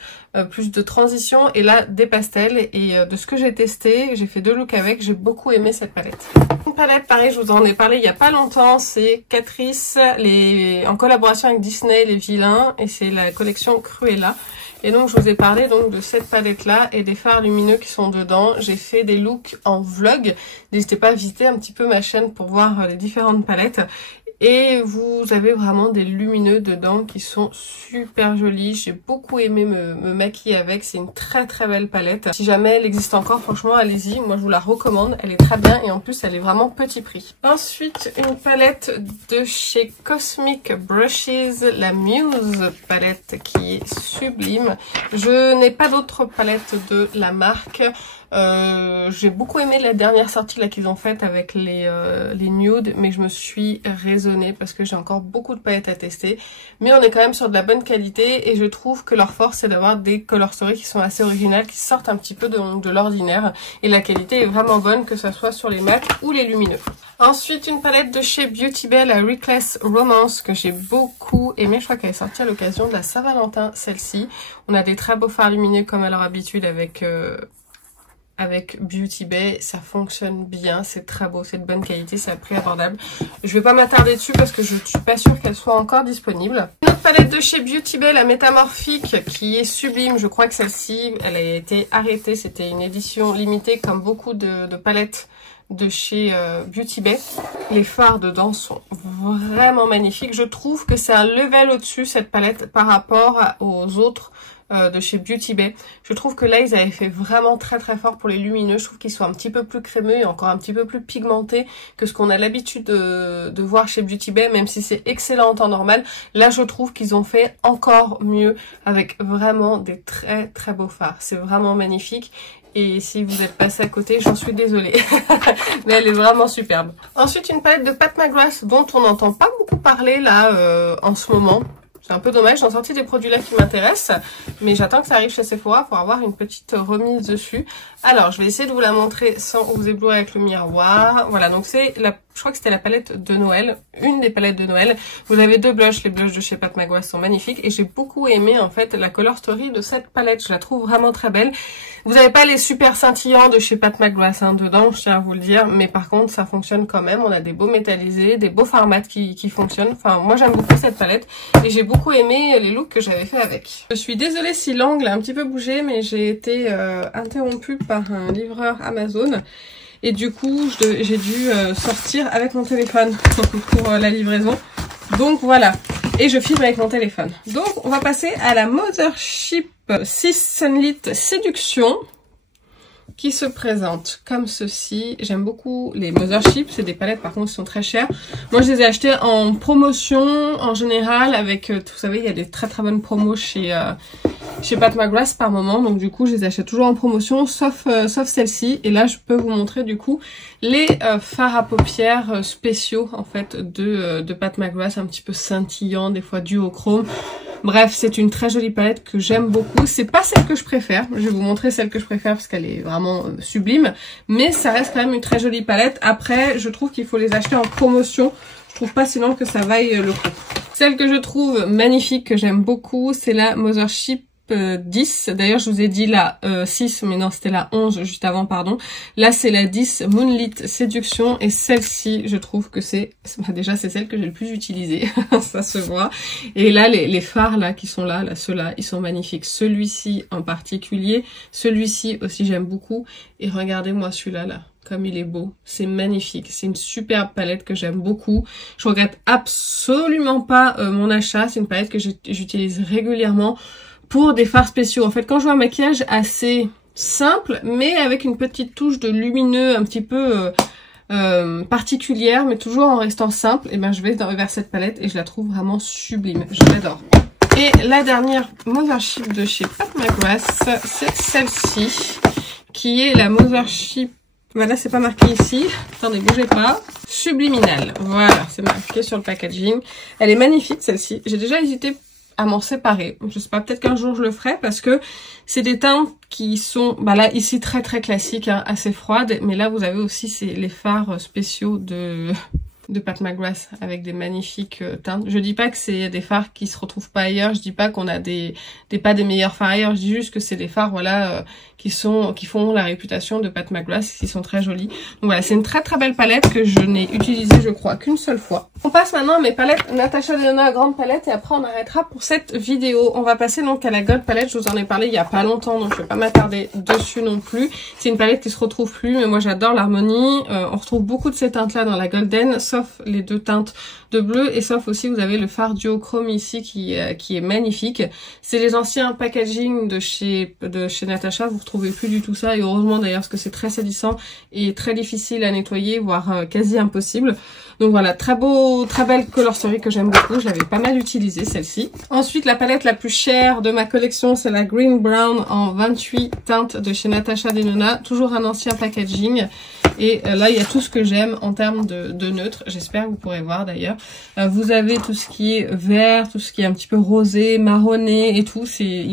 plus de transition et là des pastels. Et de ce que j'ai testé, j'ai fait 2 looks avec, j'ai beaucoup aimé cette palette. Une palette pareil, je vous en ai parlé il y a pas longtemps, c'est Catrice, en collaboration avec Disney, les vilains, et c'est la collection Cruella. Et donc je vous ai parlé donc de cette palette là et des fards lumineux qui sont dedans. J'ai fait des looks en vlog, n'hésitez pas à visiter un petit peu ma chaîne pour voir les différentes palettes. Et vous avez vraiment des lumineux dedans qui sont super jolis. J'ai beaucoup aimé me maquiller avec. C'est une très très belle palette. Si jamais elle existe encore, franchement, allez-y. Moi, je vous la recommande. Elle est très bien et en plus, elle est vraiment petit prix. Ensuite, une palette de chez Cosmic Brushes, la Muse palette qui est sublime. Je n'ai pas d'autres palettes de la marque. J'ai beaucoup aimé la dernière sortie là qu'ils ont faite avec les nudes, mais je me suis raisonnée parce que j'ai encore beaucoup de palettes à tester, mais on est quand même sur de la bonne qualité et je trouve que leur force c'est d'avoir des color stories qui sont assez originales, qui sortent un petit peu de l'ordinaire et la qualité est vraiment bonne que ce soit sur les mats ou les lumineux. Ensuite, une palette de chez Beauty Bay, la Reckless Romance, que j'ai beaucoup aimé. Je crois qu'elle est sortie à l'occasion de la Saint-Valentin, celle-ci. On a des très beaux fards lumineux comme à leur habitude avec Beauty Bay. Ça fonctionne bien, c'est très beau, c'est de bonne qualité, c'est à prix abordable. Je vais pas m'attarder dessus parce que je suis pas sûre qu'elle soit encore disponible. Une autre palette de chez Beauty Bay, la Métamorphique, qui est sublime. Je crois que celle-ci, elle a été arrêtée. C'était une édition limitée comme beaucoup de palettes de chez Beauty Bay. Les fards dedans sont vraiment magnifiques. Je trouve que c'est un level au-dessus cette palette par rapport aux autres de chez Beauty Bay. Je trouve que là ils avaient fait vraiment très fort pour les lumineux. Je trouve qu'ils sont un petit peu plus crémeux et encore un petit peu plus pigmentés que ce qu'on a l'habitude de voir chez Beauty Bay, même si c'est excellent en temps normal. Là je trouve qu'ils ont fait encore mieux avec vraiment des très beaux fards. C'est vraiment magnifique. Et si vous êtes passé à côté, j'en suis désolée. Mais elle est vraiment superbe. Ensuite, une palette de Pat McGrath dont on n'entend pas beaucoup parler là en ce moment. C'est un peu dommage, j'en sorti des produits là qui m'intéressent, mais j'attends que ça arrive chez Sephora pour avoir une petite remise dessus. Alors, je vais essayer de vous la montrer sans vous éblouir avec le miroir. Voilà, donc c'est je crois que c'était la palette de Noël, une des palettes de Noël. Vous avez deux blushs, les blushs de chez Pat McGrath sont magnifiques et j'ai beaucoup aimé en fait la color story de cette palette, je la trouve vraiment très belle. Vous n'avez pas les super scintillants de chez Pat McGrath dedans, je tiens à vous le dire, mais par contre ça fonctionne quand même. On a des beaux métallisés, des beaux fards mat qui fonctionnent. Enfin, moi j'aime beaucoup cette palette et j'ai beaucoup aimé les looks que j'avais fait avec. Je suis désolée si l'angle a un petit peu bougé, mais j'ai été interrompue par un livreur Amazon. Et du coup, j'ai dû sortir avec mon téléphone pour la livraison. Donc voilà. Et je filme avec mon téléphone. Donc on va passer à la Mothership 6 Sunlit Séduction, qui se présente comme ceci. J'aime beaucoup les Mothership, c'est des palettes par contre qui sont très chères. Moi je les ai achetées en promotion en général avec, vous savez, il y a des très bonnes promos chez Pat McGrath par moment, donc du coup je les achète toujours en promotion sauf celle-ci. Et là je peux vous montrer du coup les fards à paupières spéciaux en fait de Pat McGrath, un petit peu scintillants, des fois duochrome. Bref, c'est une très jolie palette que j'aime beaucoup. C'est pas celle que je préfère. Je vais vous montrer celle que je préfère parce qu'elle est vraiment sublime. Mais ça reste quand même une très jolie palette. Après, je trouve qu'il faut les acheter en promotion. Je trouve pas sinon que ça vaille le coup. Celle que je trouve magnifique, que j'aime beaucoup, c'est la Mothership 10. D'ailleurs, je vous ai dit la 6, mais non, c'était la 11 juste avant, pardon. Là, c'est la 10 Moonlit Séduction. Et celle-ci, je trouve que c'est... déjà, c'est celle que j'ai le plus utilisée. Ça se voit. Et là, les fards là qui sont là, ceux-là, ils sont magnifiques. Celui-ci en particulier. Celui-ci aussi, j'aime beaucoup. Et regardez-moi celui-là, là. Comme il est beau, c'est magnifique, c'est une superbe palette que j'aime beaucoup. Je regrette absolument pas mon achat, c'est une palette que j'utilise régulièrement pour des fards spéciaux. En fait, quand je vois un maquillage assez simple, mais avec une petite touche de lumineux un petit peu particulière, mais toujours en restant simple, et ben je vais vers cette palette et je la trouve vraiment sublime, je l'adore. Et la dernière Mothership de chez Pat McGrath, c'est celle-ci, qui est la Mothership. Voilà, c'est pas marqué ici. Attendez, bougez pas. Subliminal. Voilà, c'est marqué sur le packaging. Elle est magnifique, celle-ci. J'ai déjà hésité à m'en séparer. Je sais pas, peut-être qu'un jour je le ferai parce que c'est des teintes qui sont, bah là, ici, très classiques, hein, assez froides. Mais là, vous avez aussi les fards spéciaux de Pat McGrath avec des magnifiques teintes. Je dis pas que c'est des fards qui se retrouvent pas ailleurs, je dis pas qu'on a pas des meilleurs fards ailleurs, je dis juste que c'est des fards voilà qui font la réputation de Pat McGrath, qui sont très jolis. Donc voilà, c'est une très belle palette que je n'ai utilisée je crois qu'une seule fois. On passe maintenant à mes palettes Natasha Denona grande palette et après on arrêtera pour cette vidéo. On va passer donc à la Gold palette, je vous en ai parlé il y a pas longtemps donc je vais pas m'attarder dessus non plus. C'est une palette qui se retrouve plus mais moi j'adore l'harmonie. On retrouve beaucoup de ces teintes là dans la Golden sauf les deux teintes de bleu et sauf aussi vous avez le fard duochrome ici qui est magnifique. C'est les anciens packaging de chez Natasha, vous retrouvez plus du tout ça et heureusement d'ailleurs parce que c'est très salissant et très difficile à nettoyer voire quasi impossible. Donc voilà, très belle color story que j'aime beaucoup, je l'avais pas mal utilisée celle-ci. Ensuite la palette la plus chère de ma collection c'est la Green Brown en 28 teintes de chez Natasha Denona, toujours un ancien packaging. Et là, il y a tout ce que j'aime en termes de neutre. j'espère que vous pourrez voir d'ailleurs. Vous avez tout ce qui est vert, tout ce qui est un petit peu rosé, marronné et tout,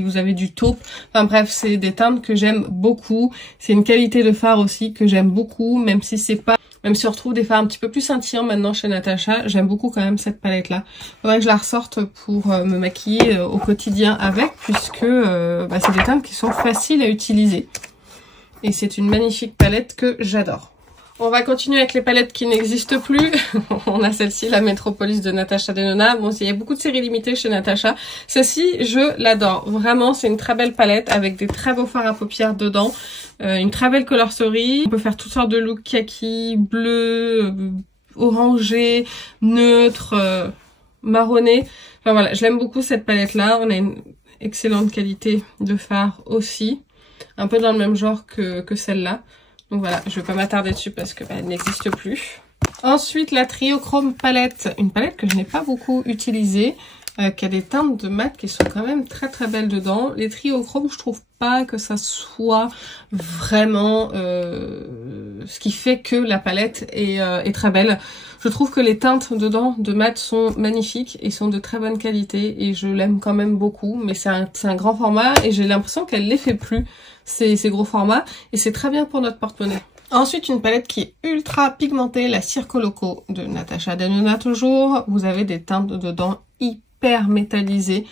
vous avez du taupe. Enfin bref, c'est des teintes que j'aime beaucoup. C'est une qualité de fard aussi que j'aime beaucoup, même si on retrouve des fards un petit peu plus scintillants maintenant chez Natasha, j'aime beaucoup quand même cette palette là. Faudrait que je la ressorte pour me maquiller au quotidien avec, puisque c'est des teintes qui sont faciles à utiliser. Et c'est une magnifique palette que j'adore. On va continuer avec les palettes qui n'existent plus. On a celle-ci, la Metropolis de Natasha Denona. Bon, il y a beaucoup de séries limitées chez Natasha. Celle-ci, je l'adore. Vraiment, c'est une très belle palette avec des très beaux fards à paupières dedans. Une très belle color story. On peut faire toutes sortes de looks kaki, bleu, orangé, neutre, marronné. Enfin voilà, je l'aime beaucoup cette palette-là. On a une excellente qualité de fard aussi. Un peu dans le même genre que celle-là. Donc voilà, je vais pas m'attarder dessus parce que elle n'existe plus. Ensuite, la Triochrome palette, une palette que je n'ai pas beaucoup utilisée, qui a des teintes de mat qui sont quand même très très belles dedans. Les Triochrome, je trouve pas que ça soit vraiment ce qui fait que la palette est très belle. Je trouve que les teintes dedans de mat sont magnifiques et sont de très bonne qualité et je l'aime quand même beaucoup. Mais c'est un grand format et j'ai l'impression qu'elle les fait plus, ces gros formats, et c'est très bien pour notre porte-monnaie. Ensuite, une palette qui est ultra pigmentée, la Circo Loco de Natasha Denona toujours. Vous avez des teintes dedans hyper métallisées.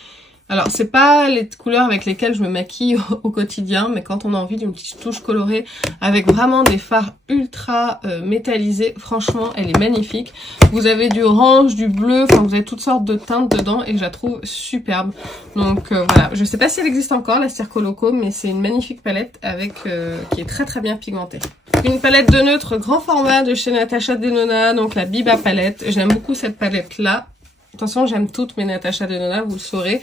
Alors, c'est pas les couleurs avec lesquelles je me maquille au quotidien, mais quand on a envie d'une petite touche colorée avec vraiment des fards ultra métallisés, franchement, elle est magnifique. Vous avez du orange, du bleu, enfin, vous avez toutes sortes de teintes dedans et je la trouve superbe. Donc voilà, je sais pas si elle existe encore, la Circo Loco, mais c'est une magnifique palette avec qui est très très bien pigmentée. Une palette de neutre grand format de chez Natasha Denona, donc la Biba palette. J'aime beaucoup cette palette-là. Attention, j'aime toutes mes Natasha Denona, vous le saurez.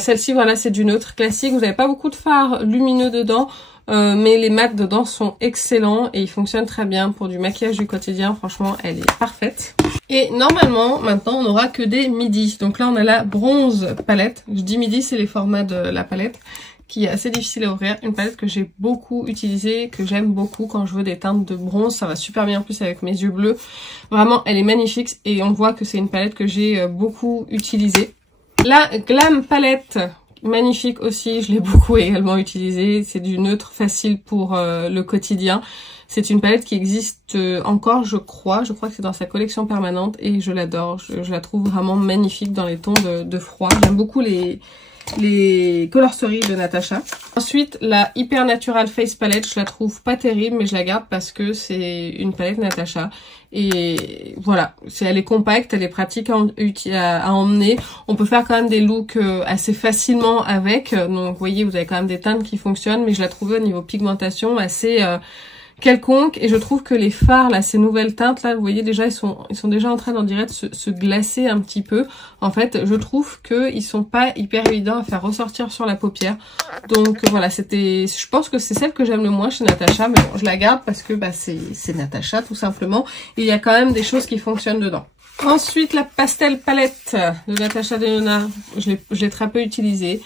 Celle-ci, voilà, c'est du neutre classique. Vous n'avez pas beaucoup de fards lumineux dedans, mais les mats dedans sont excellents et ils fonctionnent très bien pour du maquillage du quotidien. Franchement, elle est parfaite. Et normalement, maintenant, on n'aura que des midis. Donc là, on a la bronze palette. Je dis midi, c'est les formats de la palette, qui est assez difficile à ouvrir. Une palette que j'ai beaucoup utilisée, que j'aime beaucoup quand je veux des teintes de bronze. Ça va super bien en plus avec mes yeux bleus. Vraiment, elle est magnifique et on voit que c'est une palette que j'ai beaucoup utilisée. La Glam palette, magnifique aussi, je l'ai beaucoup également utilisée. C'est du neutre facile pour le quotidien. C'est une palette qui existe encore, je crois que c'est dans sa collection permanente et je l'adore. Je la trouve vraiment magnifique dans les tons de froid. J'aime beaucoup les Color Story de Natasha. Ensuite, la Hyper Natural Face Palette, je la trouve pas terrible, mais je la garde parce que c'est une palette Natasha. Et voilà, elle est compacte, elle est pratique à emmener. On peut faire quand même des looks assez facilement avec. Donc, vous voyez, vous avez quand même des teintes qui fonctionnent, mais je la trouvais au niveau pigmentation assez quelconque, et je trouve que les fards là, ces nouvelles teintes là, vous voyez déjà ils sont déjà en train d'en direct se glacer un petit peu. En fait, je trouve que ils sont pas hyper évidents à faire ressortir sur la paupière. Donc voilà, je pense que c'est celle que j'aime le moins chez Natasha, mais bon, je la garde parce que c'est Natasha tout simplement. Et il y a quand même des choses qui fonctionnent dedans. Ensuite, la Pastel palette de Natasha Denona, je l'ai très peu utilisée.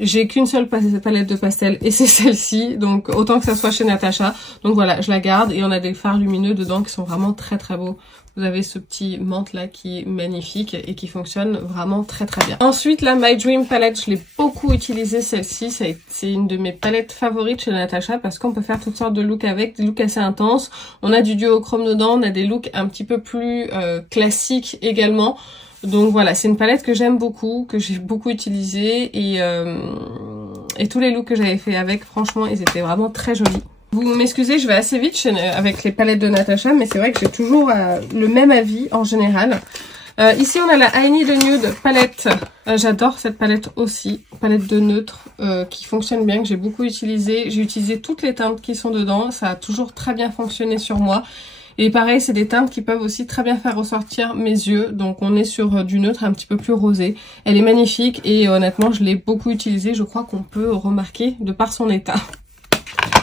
J'ai qu'une seule palette de pastel et c'est celle-ci, donc autant que ça soit chez Natasha. Donc voilà, je la garde et on a des fards lumineux dedans qui sont vraiment très très beaux. Vous avez ce petit menthe là qui est magnifique et qui fonctionne vraiment très très bien. Ensuite, la My Dream palette, je l'ai beaucoup utilisée celle-ci. C'est une de mes palettes favorites chez Natasha parce qu'on peut faire toutes sortes de looks avec, des looks assez intenses. On a du duochrome dedans, on a des looks un petit peu plus classiques également. Donc voilà, c'est une palette que j'aime beaucoup, que j'ai beaucoup utilisée et tous les looks que j'avais fait avec, franchement, ils étaient vraiment très jolis. Vous m'excusez, je vais assez vite avec les palettes de Natasha, mais c'est vrai que j'ai toujours le même avis en général. Ici, on a la I Need a Nude palette. J'adore cette palette aussi, palette de neutre qui fonctionne bien, que j'ai beaucoup utilisée. J'ai utilisé toutes les teintes qui sont dedans, ça a toujours très bien fonctionné sur moi. Et pareil, c'est des teintes qui peuvent aussi très bien faire ressortir mes yeux. Donc on est sur du neutre un petit peu plus rosé. Elle est magnifique et honnêtement, je l'ai beaucoup utilisée. Je crois qu'on peut remarquer de par son état.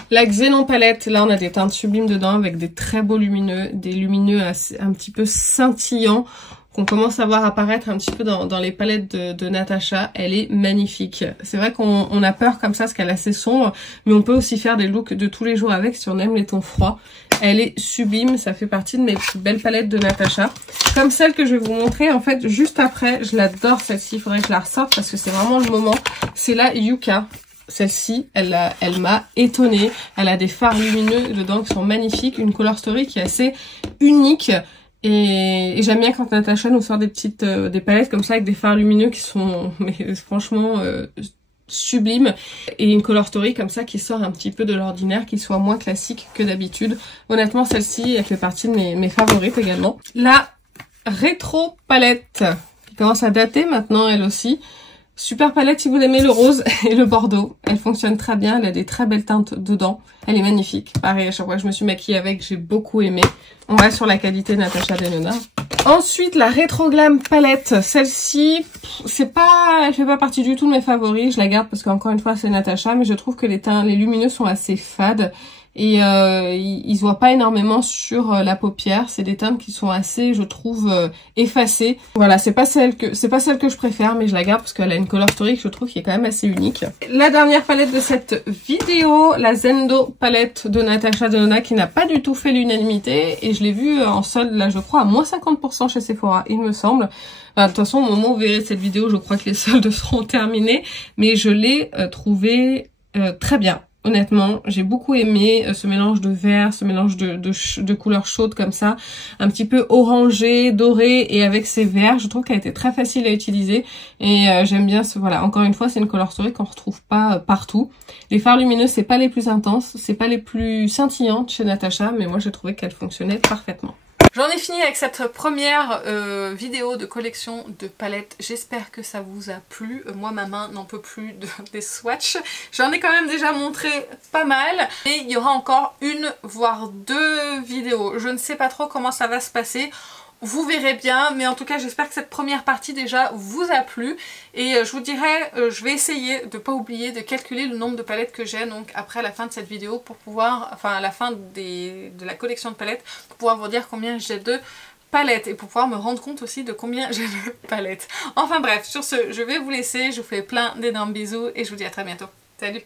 La Xénon palette, là on a des teintes sublimes dedans avec des très beaux lumineux, des lumineux un petit peu scintillants. qu'on commence à voir apparaître un petit peu dans les palettes de Natasha. Elle est magnifique. C'est vrai qu'on a peur comme ça parce qu'elle est assez sombre, mais on peut aussi faire des looks de tous les jours avec si on aime les tons froids. Elle est sublime, ça fait partie de mes plus belles palettes de Natasha. Comme celle que je vais vous montrer, en fait, juste après, je l'adore celle-ci, il faudrait que je la ressorte parce que c'est vraiment le moment. C'est la Yuka. Celle-ci, elle m'a étonnée. Elle a des fards lumineux dedans qui sont magnifiques, une color story qui est assez unique. Et j'aime bien quand Natasha nous sort des petites des palettes comme ça avec des fards lumineux qui sont franchement sublimes, et une color story comme ça qui sort un petit peu de l'ordinaire, qui soit moins classique que d'habitude. Honnêtement, celle-ci, elle fait partie de mes favorites également. La rétro palette qui commence à dater maintenant elle aussi. Super palette si vous aimez le rose et le bordeaux. Elle fonctionne très bien, elle a des très belles teintes dedans. Elle est magnifique. Pareil, à chaque fois que je me suis maquillée avec, j'ai beaucoup aimé. On reste sur la qualité Natasha Denona. Ensuite, la Retro Glam palette. Celle-ci, elle fait pas partie du tout de mes favoris. Je la garde parce qu'encore une fois, c'est Natasha, mais je trouve que les teints, les lumineux sont assez fades. Et ils se voient pas énormément sur la paupière. C'est des teintes qui sont assez, je trouve, effacées. Voilà, c'est pas celle que je préfère, mais je la garde parce qu'elle a une color story que je trouve qui est quand même assez unique. La dernière palette de cette vidéo, la Zendo palette de Natasha Denona, qui n'a pas du tout fait l'unanimité, et je l'ai vue en solde là, je crois, à moins 50% chez Sephora, il me semble. Enfin, de toute façon, au moment où vous verrez cette vidéo, je crois que les soldes seront terminés, mais je l'ai trouvée très bien. Honnêtement, j'ai beaucoup aimé ce mélange de vert, ce mélange de couleurs chaudes comme ça, un petit peu orangé, doré, et avec ces verts, je trouve qu'elle était très facile à utiliser, et j'aime bien voilà, encore une fois, c'est une color story qu'on retrouve pas partout. Les fards lumineux, c'est pas les plus intenses, c'est pas les plus scintillantes chez Natasha, mais moi j'ai trouvé qu'elle fonctionnait parfaitement. J'en ai fini avec cette première vidéo de collection de palettes. J'espère que ça vous a plu. Moi, ma main n'en peut plus des swatchs. J'en ai quand même déjà montré pas mal. Et il y aura encore une, voire deux vidéos. Je ne sais pas trop comment ça va se passer. Vous verrez bien, mais en tout cas j'espère que cette première partie déjà vous a plu, et je vous dirai, je vais essayer de pas oublier de calculer le nombre de palettes que j'ai donc après la fin de cette vidéo pour pouvoir, enfin à la fin de la collection de palettes, pour pouvoir vous dire combien j'ai de palettes et pour pouvoir me rendre compte aussi de combien j'ai de palettes. Enfin bref, sur ce, je vais vous laisser, je vous fais plein d'énormes bisous et je vous dis à très bientôt. Salut!